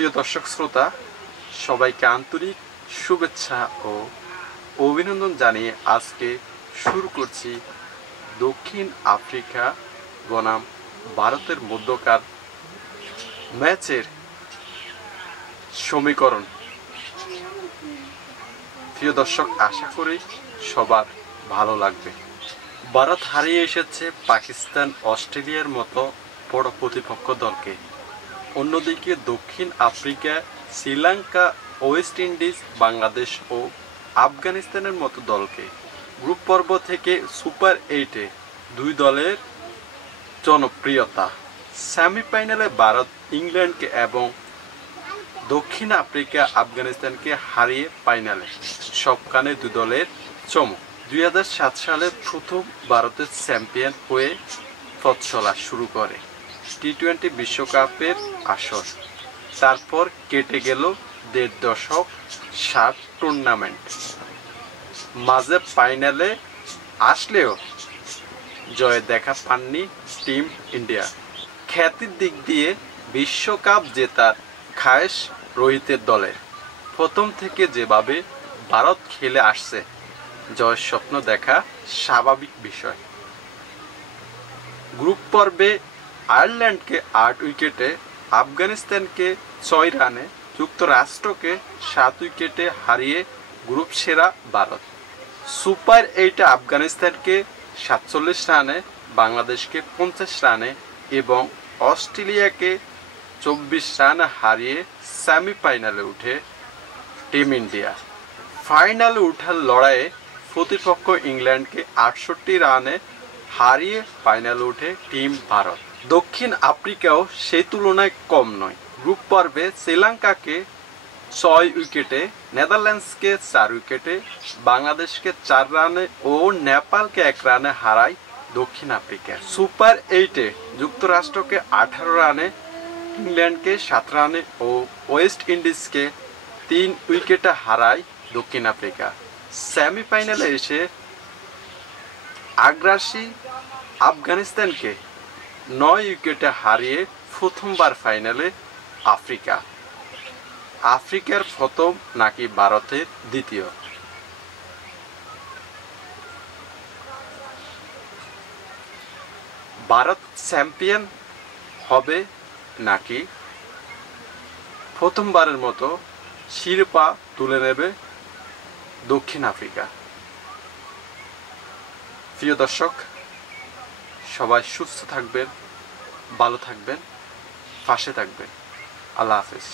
প্রিয় দর্শক শ্রোতা, সবাইকে আন্তরিক শুভেচ্ছা ও অভিনন্দন জানিয়ে আজকে শুরু করছি দক্ষিণ আফ্রিকা বনাম ভারতের মধ্যকার ম্যাচের সমীকরণ। প্রিয় দর্শক, আশা করি সবার ভালো লাগবে। ভারত হারিয়ে এসেছে পাকিস্তান, অস্ট্রেলিয়ার মতো বড় প্রতিপক্ষ দলকে। অন্যদিকে দক্ষিণ Africa, Sri Lanka, West Indies, Bangladesh ও আফগানিস্তানের মতো দলকে। গ্রুপ পর্ব থেকে সুপার 8-এ দুই দলের জনপ্রিয়তা। সেমিফাইনালে ভারত ইংল্যান্ডকে এবং দক্ষিণ আফ্রিকা আফগানিস্তানকে হারিয়ে ফাইনালে। সবখানে দুই দলের চমক। 2007 সালে প্রথম ভারতের চ্যাম্পিয়ন হয়ে পথ চলা শুরু করে টি-20 বিশ্বকাপের আসর। তারপর কেটে গেল 1.5 দশক, 7 টুর্নামেন্ট। মাঝে ফাইনালে আসলেও জয় দেখা পাননি টিম ইন্ডিয়া। খ্যাতির দিক দিয়ে বিশ্বকাপ জেতার খায়েশ রোহিতের দলের। প্রথম থেকে যেভাবে ভারত খেলে আসছে, জয়ের স্বপ্ন দেখা স্বাভাবিক বিষয়। গ্রুপ পর্বে আয়ারল্যান্ডকে 8 উইকেটে, আফগানিস্তানকে 6 রানে, যুক্তরাষ্ট্রকে 7 উইকেটে হারিয়ে গ্রুপ সেরা ভারত। সুপার 8-এ আফগানিস্তানকে 47 রানে, বাংলাদেশকে 50 রানে এবং অস্ট্রেলিয়াকে 24 রানে হারিয়ে সেমিফাইনালে উঠে টিম ইন্ডিয়া। ফাইনালে ওঠার লড়াইয়ে প্রতিপক্ষ ইংল্যান্ডকে 68 রানে হারিয়ে ফাইনালে ওঠে টিম ভারত। দক্ষিণ আফ্রিকাও সেই তুলনায় কম নয়। গ্রুপ পর্বে শ্রীলঙ্কাকে 6 উইকেটে, নেদারল্যান্ডসকে 4 উইকেটে, বাংলাদেশকে 4 রানে ও নেপালকে 1 রানে হারায় দক্ষিণ আফ্রিকা। সুপার 8-এ যুক্তরাষ্ট্রকে 18 রানে, ইংল্যান্ডকে 7 রানে ও ওয়েস্ট ইন্ডিজকে 3 উইকেটে হারায় দক্ষিণ আফ্রিকা। সেমিফাইনালে এসে আগ্রাসী আফগানিস্তানকে 9 উইকেটে হারিয়ে প্রথমবার ফাইনালে আফ্রিকা। আফ্রিকার প্রথম নাকি ভারতের দ্বিতীয়? ভারত চ্যাম্পিয়ন হবে নাকি প্রথমবারের মতো শিরোপা তুলে নেবে দক্ষিণ আফ্রিকা? প্রিয় দর্শক, সবাই সুস্থ থাকবেন, ভালো থাকবেন, পাশে থাকবেন। আল্লাহ হাফেজ।